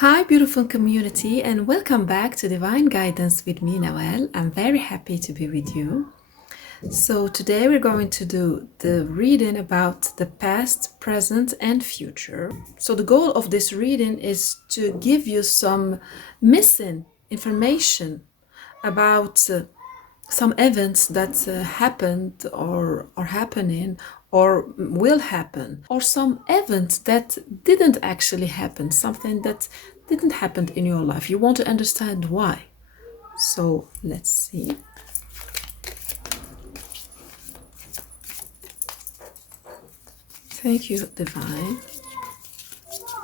Hi, beautiful community, and welcome back to Divine Guidance with me, Nawal. I'm very happy to be with you. So, today we're going to do the reading about the past, present, and future. So, the goal of this reading is to give you some missing information about some events that happened or are happening or will happen, or some event that didn't actually happen, something that didn't happen in your life. You want to understand why. So let's see. Thank you, Divine,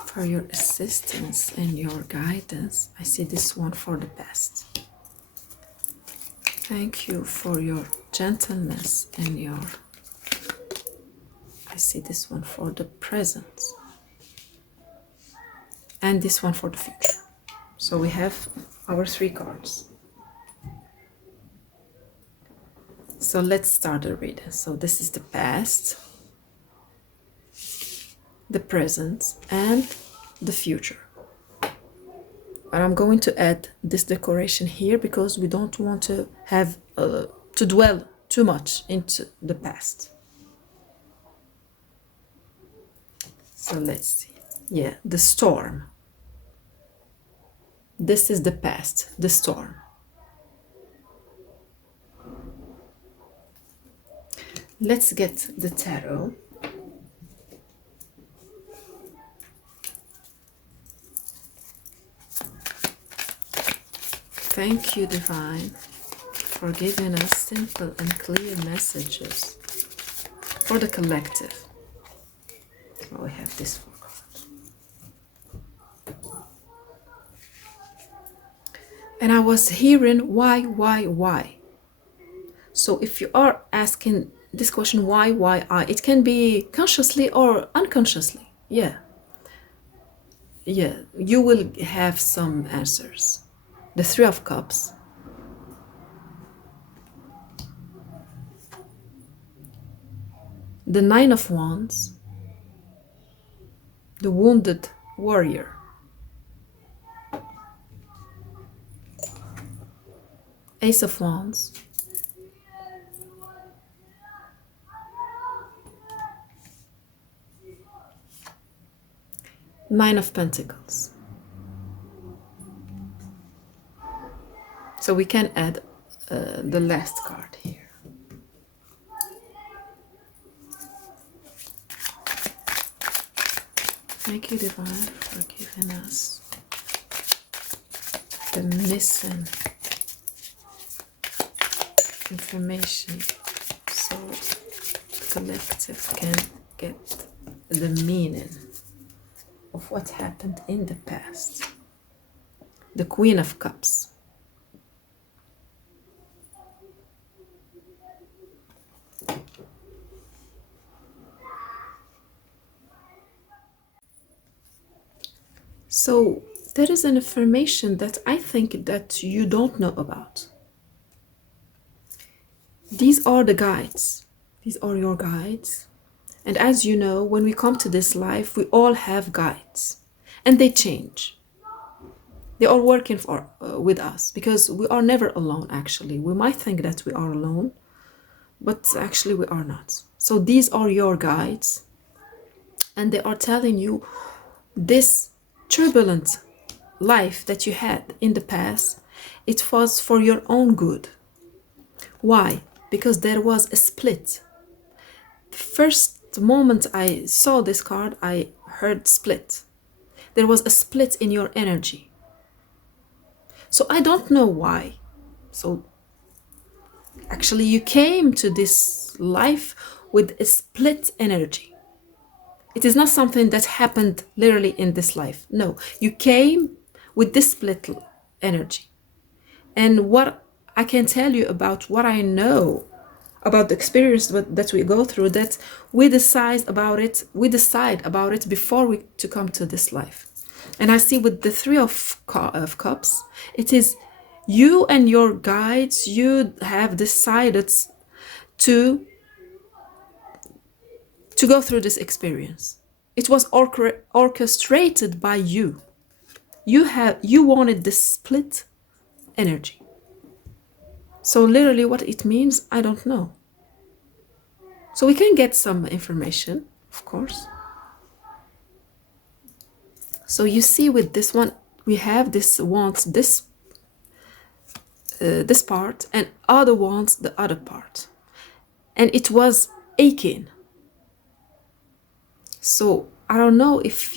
for your assistance and your guidance. I see this one for the best. Thank you for your gentleness and your I see this one for the present and this one for the future. So we have our three cards. So let's start the reading. So this is the past, the present, and the future. But I'm going to add this decoration here because we don't want to have to dwell too much into the past. So let's see. Yeah, the storm. This is the past, the storm. Let's get the tarot. Thank you, Divine, for giving us simple and clear messages for the collective. So we have this one. And I was hearing why. So if you are asking this question, why I, it can be consciously or unconsciously. Yeah, you will have some answers. The Three of Cups. The Nine of Wands. The Wounded Warrior. Ace of Wands. Nine of Pentacles. So we can add the last card here. Thank you, Divine, for giving us the missing information so the collective can get the meaning of what happened in the past. The Queen of Cups. So there is an information that I think that you don't know about. These are the guides. These are your guides. And as you know, when we come to this life, we all have guides. And they change. They are working with us because we are never alone, actually. We might think that we are alone, but actually we are not. So these are your guides. And they are telling you this turbulent life that you had in the past, it was for your own good. Why? Because there was a split. The first moment I saw this card, I heard split. There was a split in your energy. So I don't know why. So actually you came to this life with a split energy. It is not something that happened literally in this life. No, you came with this split energy. And what I can tell you about what I know about the experience that we go through, that we decide about it before we to come to this life. And I see with the Three of Cups, it is you and your guides, you have decided to go through this experience. It was orchestrated by you. You wanted this split energy. So literally what it means, I don't know. So we can get some information, of course. So you see with this one, we have this wants this part, and other wants the other part. And it was aching. So I don't know if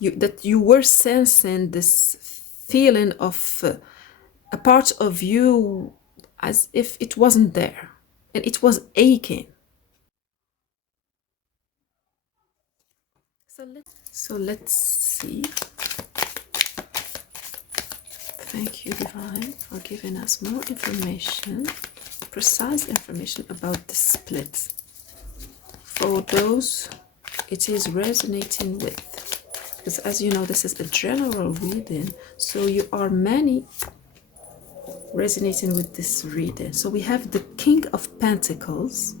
that you were sensing this feeling of a part of you as if it wasn't there, and it was aching. So let's see. Thank you, Divine, for giving us more information, precise information about the split. For those it is resonating with. Because as you know, this is a general reading, so you are many resonating with this reading. So we have the King of Pentacles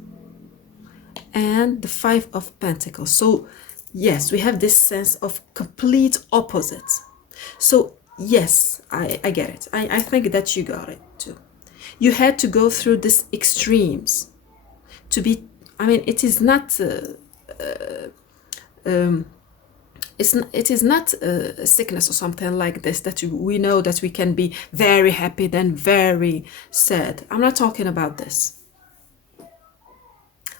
and the Five of Pentacles. So yes, we have this sense of complete opposites. So yes, I get it. I think that you got it too. You had to go through these extremes to be, I mean, it is not it is not a sickness or something like this that we know that we can be very happy then very sad. I'm not talking about this.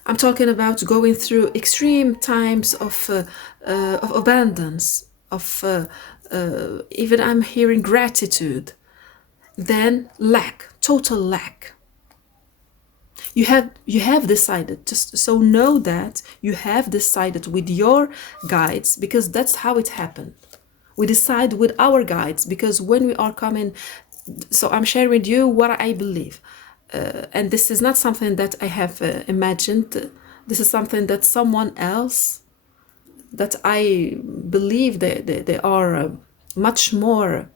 I'm talking about going through extreme times of abundance, of even I'm hearing gratitude, then lack, total lack. You have decided, just so know that you have decided with your guides, because that's how it happened. We decide with our guides because when we are coming, so I'm sharing with you what I believe. And this is not something that I have imagined. This is something that someone else, that I believe they are much more,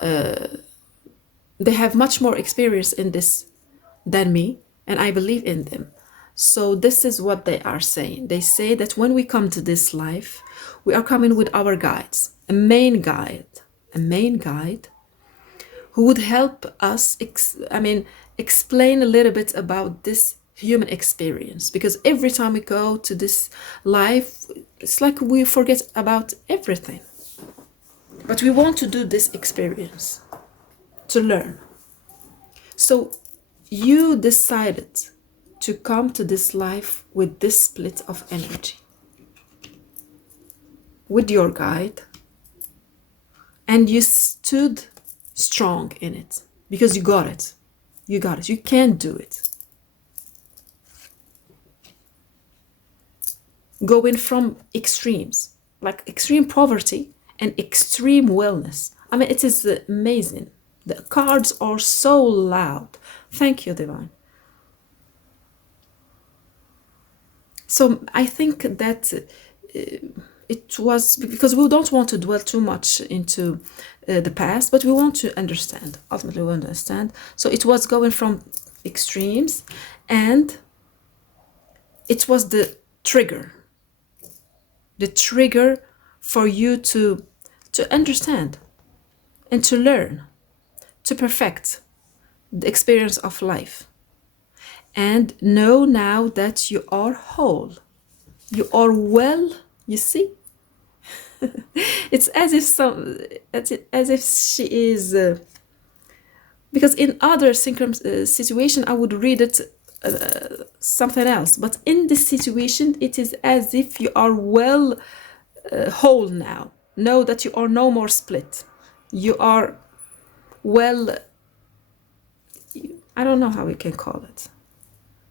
they have much more experience in this than me, and I believe in them. So this is what they are saying. They say that when we come to this life, we are coming with our guides, a main guide who would help us, explain a little bit about this human experience. Because every time we go to this life, it's like we forget about everything. But we want to do this experience to learn. So you decided to come to this life with this split of energy, with your guide, and you stood strong in it because you got it. You got it. You can do it. Going from extremes, like extreme poverty and extreme wellness. I mean, it is amazing. The cards are so loud. Thank you, Divine. So I think that it was because we don't want to dwell too much into the past, but we want to understand. Ultimately, we want to understand. So it was going from extremes, and it was the trigger for you to understand and to learn, to perfect the experience of life, and know now that you are whole, you are well. You see, it's as if she is because in other situation I would read it something else, but in this situation it is as if you are well whole now. Know that you are no more split. You are well, I don't know how we can call it.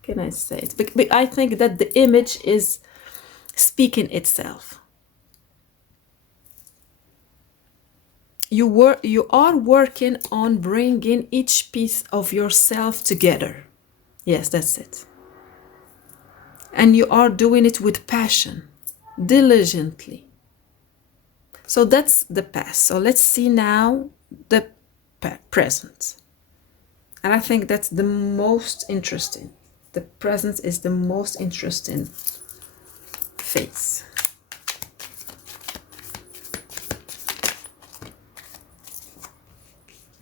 Can I say it? But I think that the image is speaking itself. You are working on bringing each piece of yourself together. Yes, that's it. And you are doing it with passion, diligently. So that's the past. So let's see now the present. And I think that's the most interesting. The present is the most interesting phase.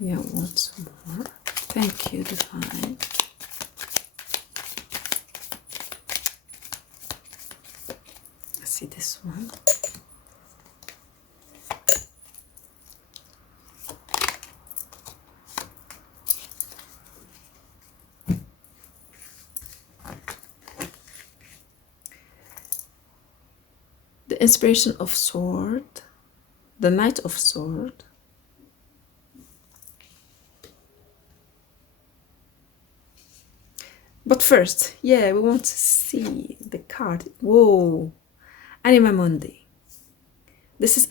Yeah, once more. Thank you, Divine. Let's see this one. The inspiration of sword, the Knight of Sword. But first, yeah, we want to see the card. Whoa, Anima Mundi. This is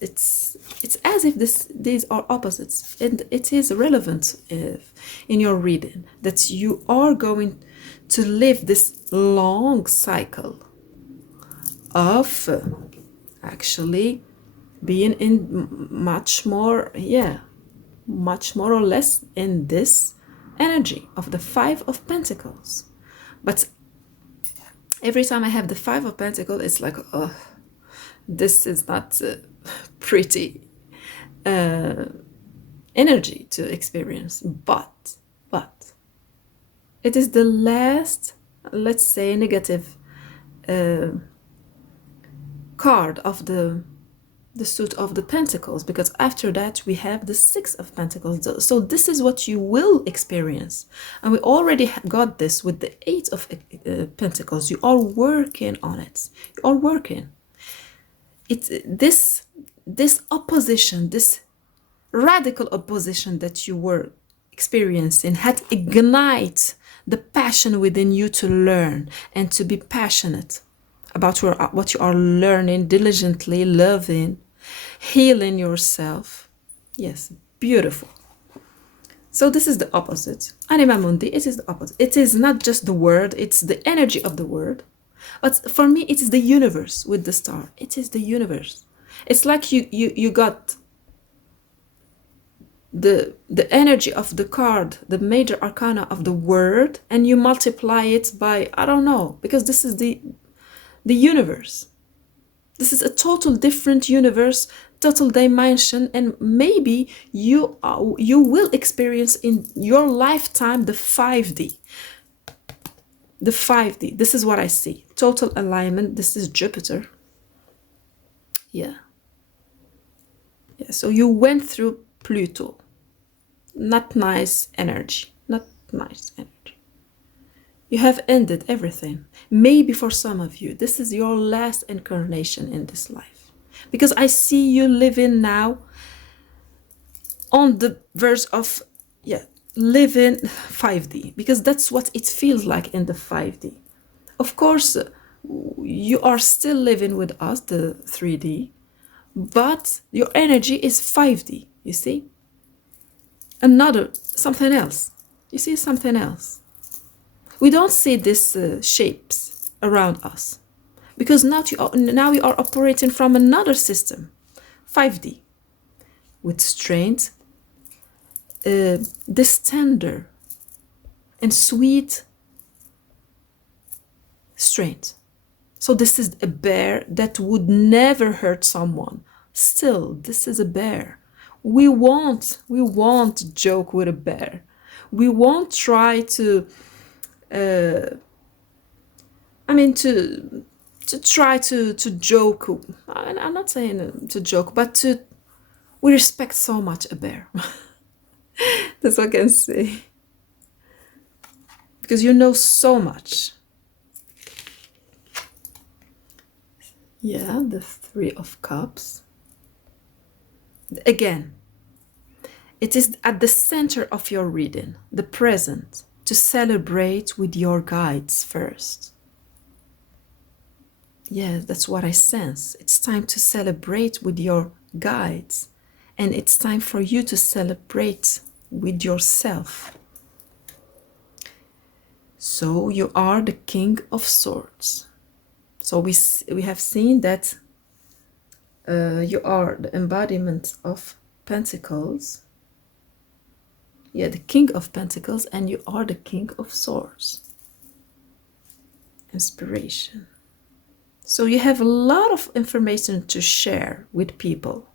it's as if these are opposites, and it is relevant if, in your reading, that you are going to live this long cycle of actually being in much more or less in this energy of the Five of Pentacles. But every time I have the Five of Pentacles, it's like, oh, this is not pretty energy to experience. But it is the last, let's say, negative card of the suit of the Pentacles, because after that we have the Six of Pentacles. So this is what you will experience, and we already got this with the Eight of Pentacles. You are working on it. You are working. It's this opposition, this radical opposition that you were experiencing had ignited the passion within you to learn and to be passionate about what you are learning, diligently loving, healing yourself. Yes, beautiful. So this is the opposite. Anima Mundi, it is the opposite. It is not just the word, it's the energy of the word. But for me, it is the universe with the star. It is the universe. It's like you got the energy of the card, the major arcana of the word, and you multiply it by, I don't know, because this is the universe. This is a total different universe, total dimension, and maybe you will experience in your lifetime the 5D. The 5D. This is what I see. Total alignment. This is Jupiter. Yeah. So you went through Pluto. Not nice energy. Not nice energy. You have ended everything. Maybe for some of you, this is your last incarnation in this life. Because I see you living now on the verge of, living 5D. Because that's what it feels like in the 5D. Of course, you are still living with us, the 3D. But your energy is 5D, you see? Something else. You see something else. We don't see these shapes around us because now we are operating from another system, 5D, with strength, this tender and sweet strength. So this is a bear that would never hurt someone. Still, this is a bear. We won't joke with a bear. We won't try to try to joke. I'm not saying to joke, but we respect so much a bear. That's what I can say. Because you know so much. Yeah, the Three of Cups. Again, it is at the center of your reading, the present, to celebrate with your guides first. Yeah, that's what I sense. It's time to celebrate with your guides, and it's time for you to celebrate with yourself. So you are the King of Swords. So we have seen that you are the embodiment of Pentacles. Yeah, the King of Pentacles, and you are the King of Swords. Inspiration. So you have a lot of information to share with people.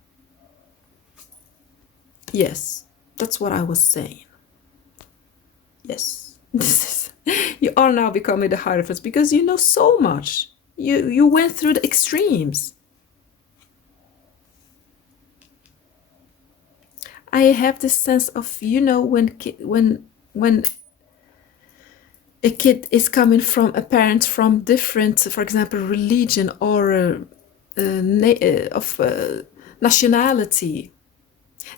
Yes, that's what I was saying. Yes, this is, you are now becoming the Hierophants because you know so much. You went through the extremes. I have this sense of, when a kid is coming from a parent from different, for example, religion or of nationality,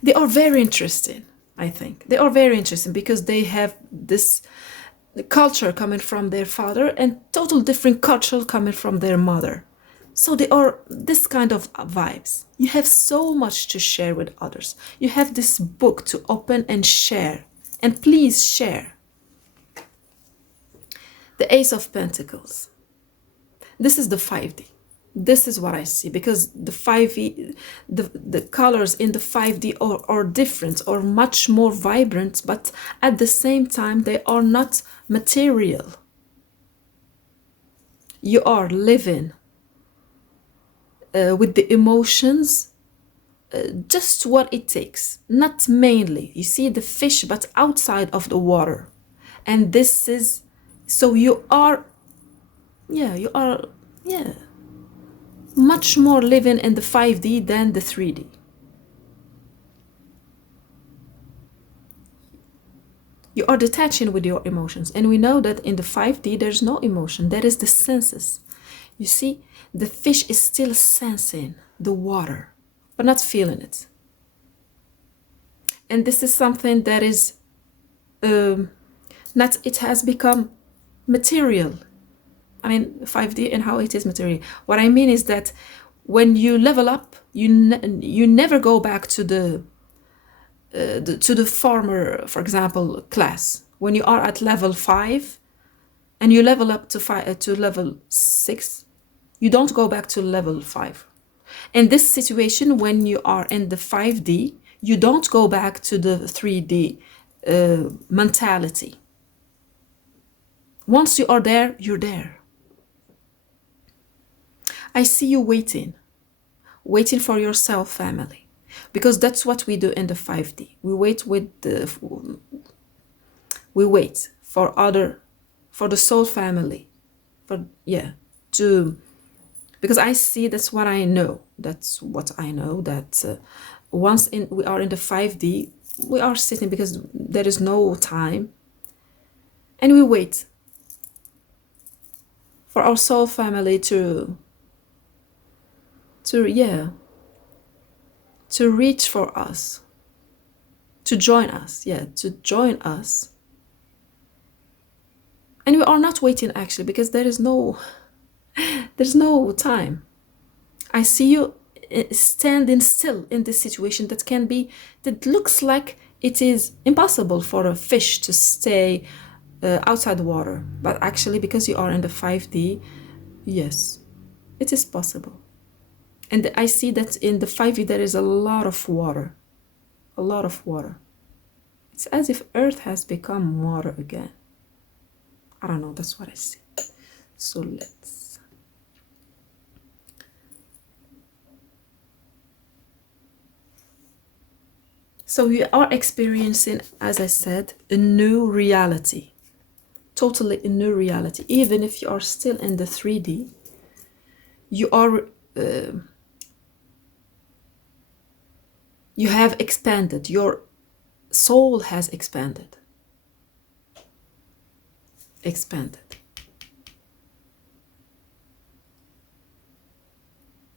they are very interesting. I think they are very interesting because they have this culture coming from their father and total different culture coming from their mother. So they are this kind of vibes. You have so much to share with others. You have this book to open and share. And please share. The Ace of Pentacles. This is the 5D. This is what I see because the 5e, the colors in the 5D are different or much more vibrant, but at the same time, they are not material. You are living with the emotions, just what it takes, not mainly. You see the fish, but outside of the water. And this is, so you are, yeah, much more living in the 5D than the 3D. You are detaching with your emotions. And we know that in the 5D, there's no emotion. That is the senses. You see, the fish is still sensing the water, but not feeling it. And this is something that is not, it has become material. I mean, 5D and how it is material. What I mean is that when you level up, you never go back to the former, for example, class. When you are at level 5 and you level up to level 6, you don't go back to level 5. In this situation, when you are in the 5D, you don't go back to the 3D mentality. Once you are there, you're there. I see you waiting for your self family, because that's what we do in the 5D. We wait for the soul family, because I see, that's what I know. That once we are in the 5D, we are sitting because there is no time, and we wait for our soul family to reach for us, to join us. And we are not waiting actually, because there's no time. I see you standing still in this situation that looks like it is impossible for a fish to stay outside the water. But actually, because you are in the 5D, yes, it is possible. And I see that in the 5D there is a lot of water. A lot of water. It's as if Earth has become water again. I don't know, that's what I see. So So we are experiencing, as I said, a new reality. Totally a new reality. Even if you are still in the 3D, you have expanded. Your soul has expanded.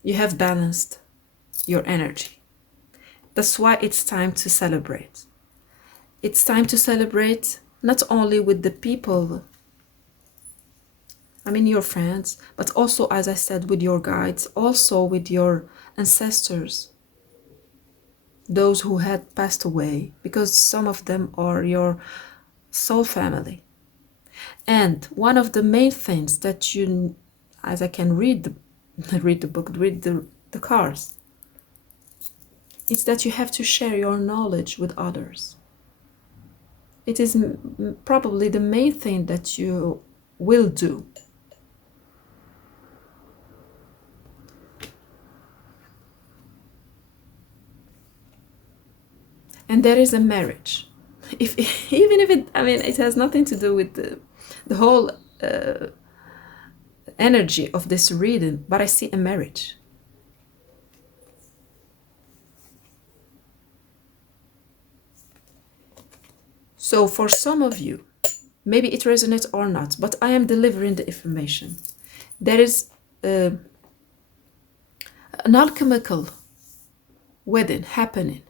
You have balanced your energy. That's why it's time to celebrate. It's time to celebrate not only with the people, I mean your friends, but also, as I said, with your guides, also with your ancestors, those who had passed away, because some of them are your soul family. And one of the main things that you, as I can read the book, read the cards, it's that you have to share your knowledge with others. It is probably the main thing that you will do. and there is a marriage. If even if it, I mean, it has nothing to do with the whole energy of this reading, but I see a marriage. So for some of you, maybe it resonates or not, but I am delivering the information. There is an alchemical wedding happening.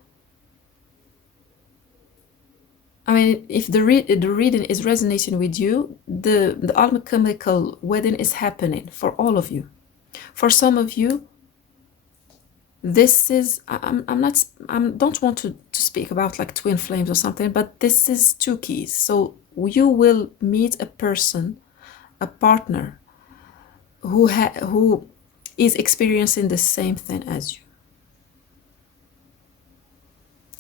I mean, if the reading is resonating with you, the alchemical wedding is happening for all of you. For some of you, this is, I'm not, I don't want to speak about like twin flames or something, but this is two keys. So you will meet a person, a partner who is experiencing the same thing as you.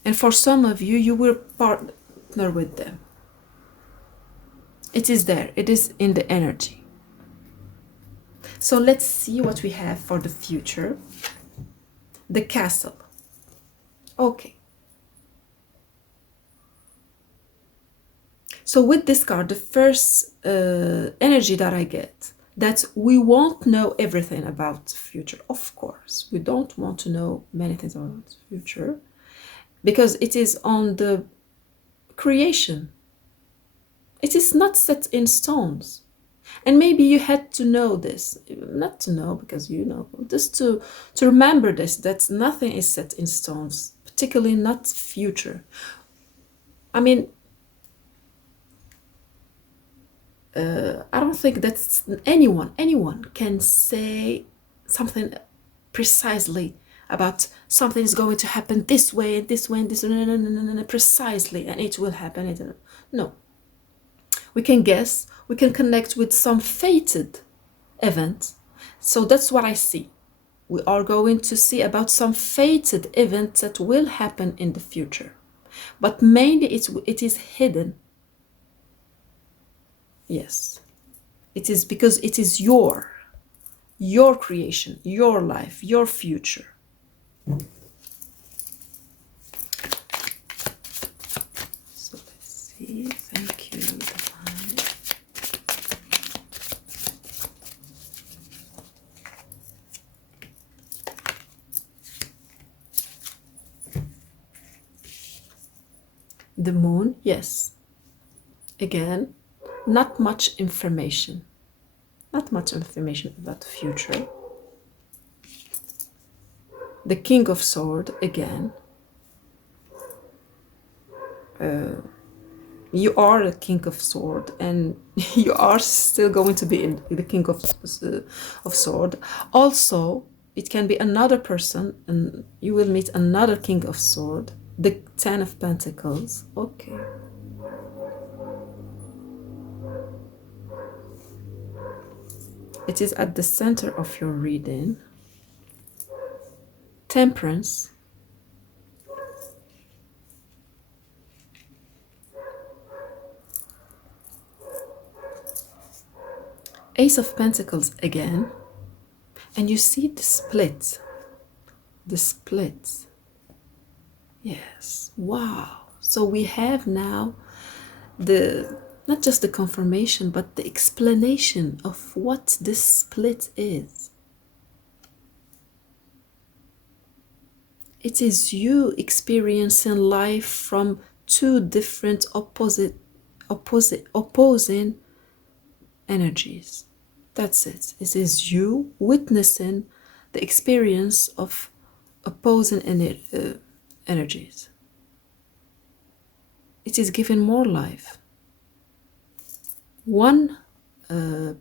And for some of you, you will partner with them. It is there. It is in the energy. So let's see what we have for the future. The castle. Okay. So with this card, the first energy that I get, that we won't know everything about the future. Of course, we don't want to know many things about the future because it is on the creation. It is not set in stones. And maybe you had to know this, not to know because you know, just to remember this, that nothing is set in stones, particularly not future. I mean, I don't think that anyone can say something precisely about something is going to happen this way, this way, and this way, no, precisely, and it will happen. No. We can guess, we can connect with some fated event. So that's what I see. We are going to see about some fated event that will happen in the future. But mainly it is hidden. Yes. It is because it is your creation, your life, your future. So let's see. Thank you, Divine. The moon, yes. Again, not much information. Not much information about the future. The King of Swords, again. You are the King of Swords, and you are still going to be in the King of Swords. Also, it can be another person, and you will meet another King of Swords. The Ten of Pentacles. Okay. It is at the center of your reading. Temperance. Ace of Pentacles again. And you see the split. The split. Yes. Wow. So we have now not just the confirmation, but the explanation of what this split is. It is you experiencing life from two different opposing energies. That's it. It is you witnessing the experience of opposing energies. It is given more life. One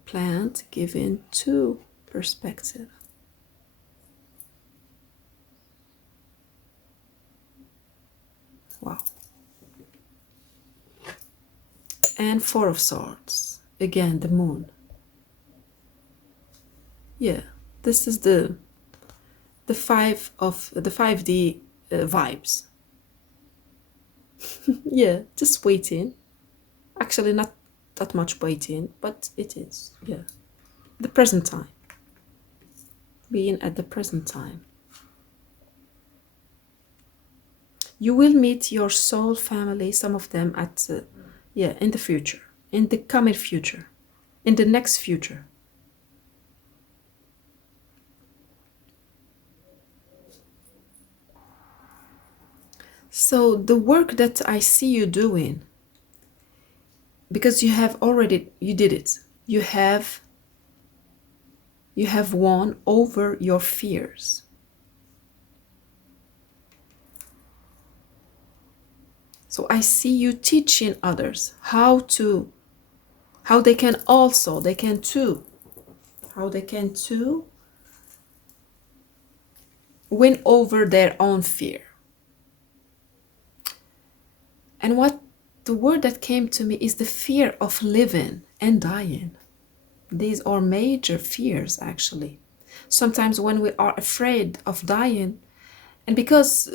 plant given two perspective. Wow. And Four of Swords. Again, the moon. Yeah, this is the 5D vibes. Yeah, just waiting. Actually, not that much waiting, but it is. Yeah, the present time. Being at the present time. You will meet your soul family, some of them at, yeah, in the future, in the coming future, in the next future. So the work that I see you doing, because you did it. You have won over your fears. So I see you teaching others how they can too win over their own fear. And what the word that came to me is the fear of living and dying. These are major fears, actually. Sometimes when we are afraid of dying, and because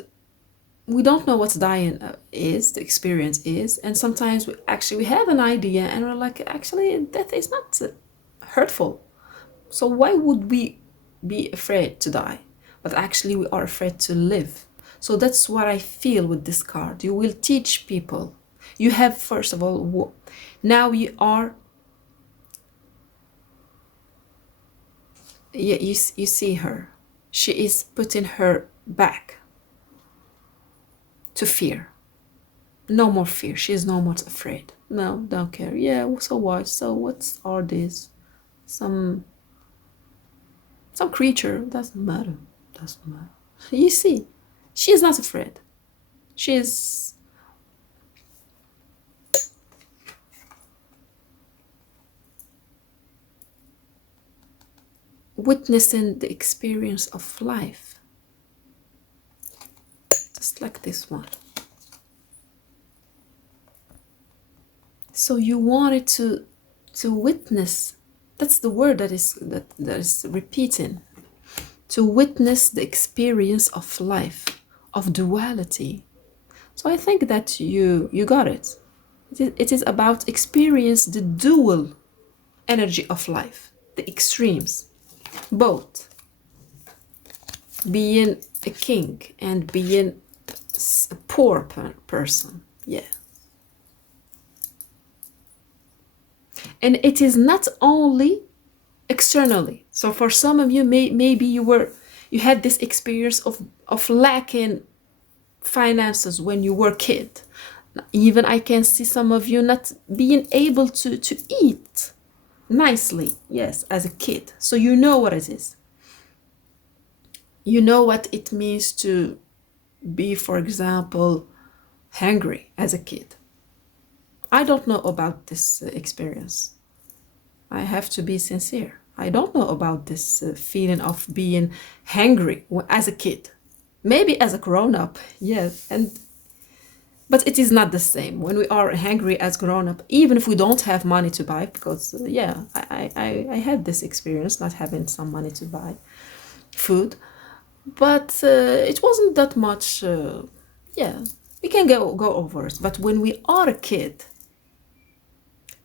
we don't know what dying is, the experience is, and sometimes we have an idea and we're like, actually, death is not hurtful. So why would we be afraid to die? But actually, we are afraid to live. So that's what I feel with this card. You will teach people. You have, first of all, now you are, you see her. She is putting her back to fear. No more fear. She is no more afraid. No, don't care. Yeah, so what? So what are these? Some creature. Doesn't matter. Doesn't matter. You see, she is not afraid. She is witnessing the experience of life. Just like this one. So you wanted to witness. That's the word that is repeating. To witness the experience of life, of duality. So I think that you got it. It is about experience the dual energy of life, the extremes, both being a king and being a poor person. Yeah. And it is not only externally. So for some of you, maybe you had this experience of lacking finances when you were a kid. Even I can see some of you not being able to eat nicely, yes, as a kid. So you know what it is. You know what it means to be, for example, hungry as a kid. I don't know about this experience. I have to be sincere. I don't know about this feeling of being hungry as a kid. Maybe as a grown-up, yes. But it is not the same when we are hungry as grown-up, even if we don't have money to buy, because, I had this experience, not having some money to buy food. But it wasn't that much, we can go over it. But when we are a kid,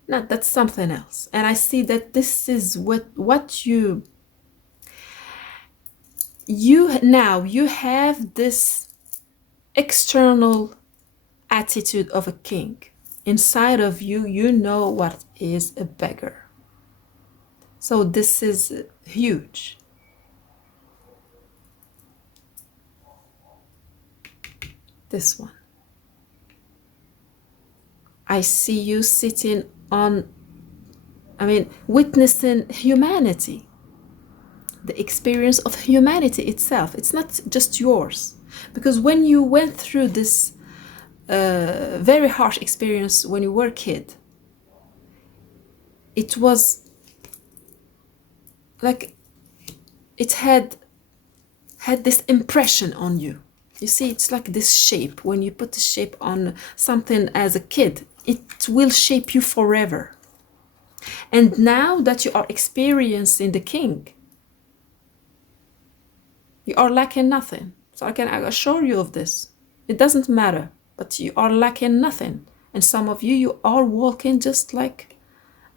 no, that's something else. And I see that this is what you have this external attitude of a king. Inside of you, you know what is a beggar. So this is huge. This one. I see you sitting witnessing humanity, the experience of humanity itself. It's not just yours. Because when you went through this very harsh experience when you were a kid, it was like it had this impression on you. You see, it's like this shape. When you put the shape on something as a kid, it will shape you forever. And now that you are experiencing the king, you are lacking nothing. So I can assure you of this. It doesn't matter, but you are lacking nothing. And some of you are walking just like,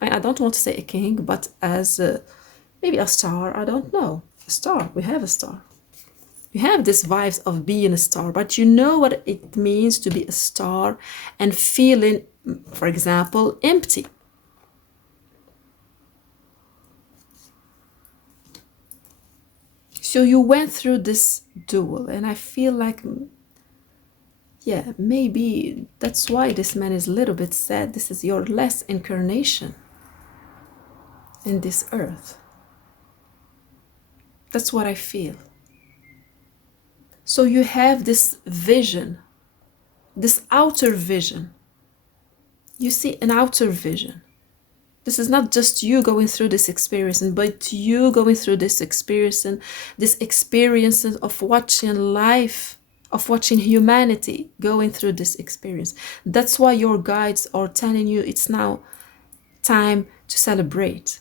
I don't want to say a king, but as maybe a star, I don't know. A star, we have a star. You have this vibes of being a star, but you know what it means to be a star and feeling, for example, empty. So you went through this duel, and I feel like, yeah, maybe that's why this man is a little bit sad. This is your last incarnation in this earth. That's what I feel. So you have this vision, this outer vision. You see an outer vision. This is not just you going through this experience, but you going through this experience of watching life, of watching humanity going through this experience. That's why your guides are telling you it's now time to celebrate.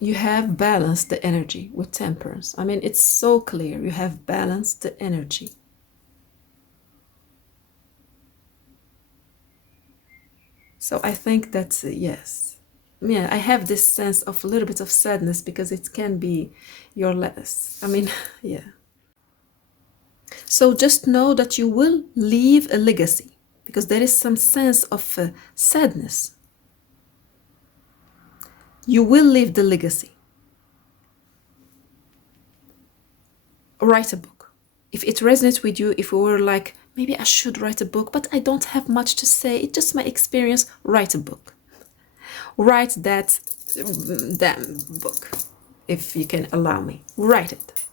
You have balanced the energy with temperance. I mean, it's so clear. You have balanced the energy. So I think that's, yes. Yeah, I have this sense of a little bit of sadness because it can be your last. I mean, yeah. So just know that you will leave a legacy because there is some sense of sadness. You will leave the legacy. Write a book. If it resonates with you, if you were like, maybe I should write a book, but I don't have much to say, it's just my experience, write a book. Write that damn book, if you can allow me. Write it.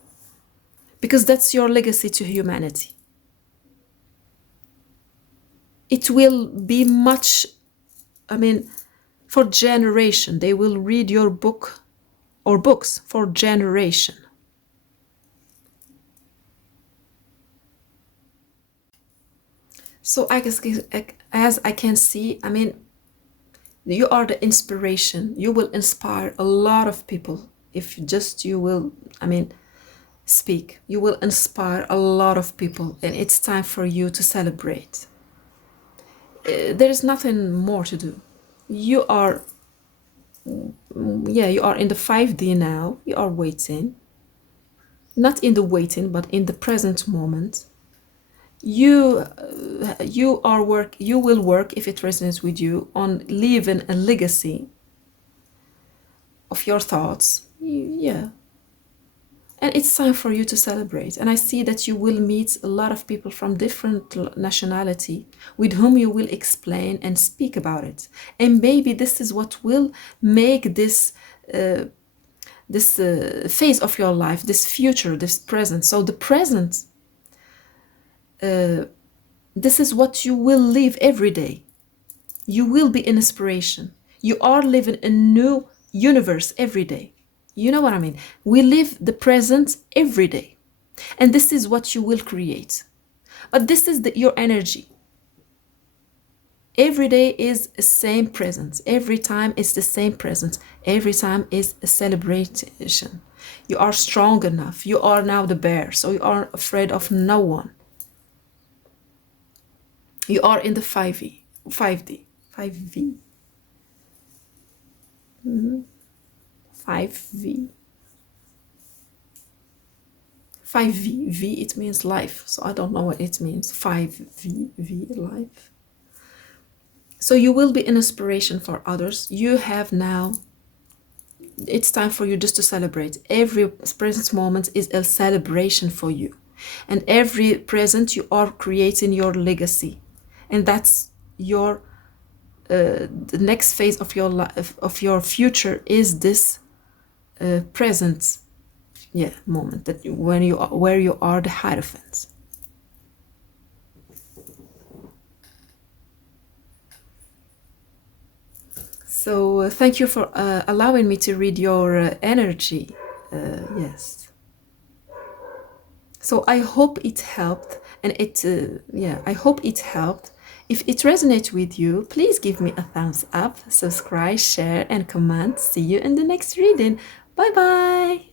Because that's your legacy to humanity. It will be much, I mean, for generation. They will read your book or books for generation. So I guess, as I can see, I mean, you are the inspiration. You will inspire a lot of people if just you will, I mean, speak. You will inspire a lot of people, and it's time for you to celebrate. There is nothing more to do. You are, yeah, you are in the 5D now. You are waiting. Not in the waiting, but in the present moment. You will work, if it resonates with you, on leaving a legacy of your thoughts. Yeah. And it's time for you to celebrate. And I see that you will meet a lot of people from different nationality with whom you will explain and speak about it. And maybe this is what will make this phase of your life, this future, this present. So the present, this is what you will live every day. You will be an inspiration. You are living a new universe every day. You know what I mean? We live the present every day. And this is what you will create. But this is your energy. Every day is the same present. Every time is the same present. Every time is a celebration. You are strong enough. You are now the bear. So you are afraid of no one. You are in the 5D. 5V. 5V. 5V. V, it means life. So I don't know what it means. 5V. V, life. So you will be an inspiration for others. You have now, it's time for you just to celebrate. Every present moment is a celebration for you. And every present you are creating your legacy. And that's your, the next phase of your life, of your future is this present, yeah, moment that when you are, where you are the Hierophant. So thank you for allowing me to read your energy. Yes. So I hope it helped, and I hope it helped. If it resonates with you, please give me a thumbs up, subscribe, share, and comment. See you in the next reading. Bye bye.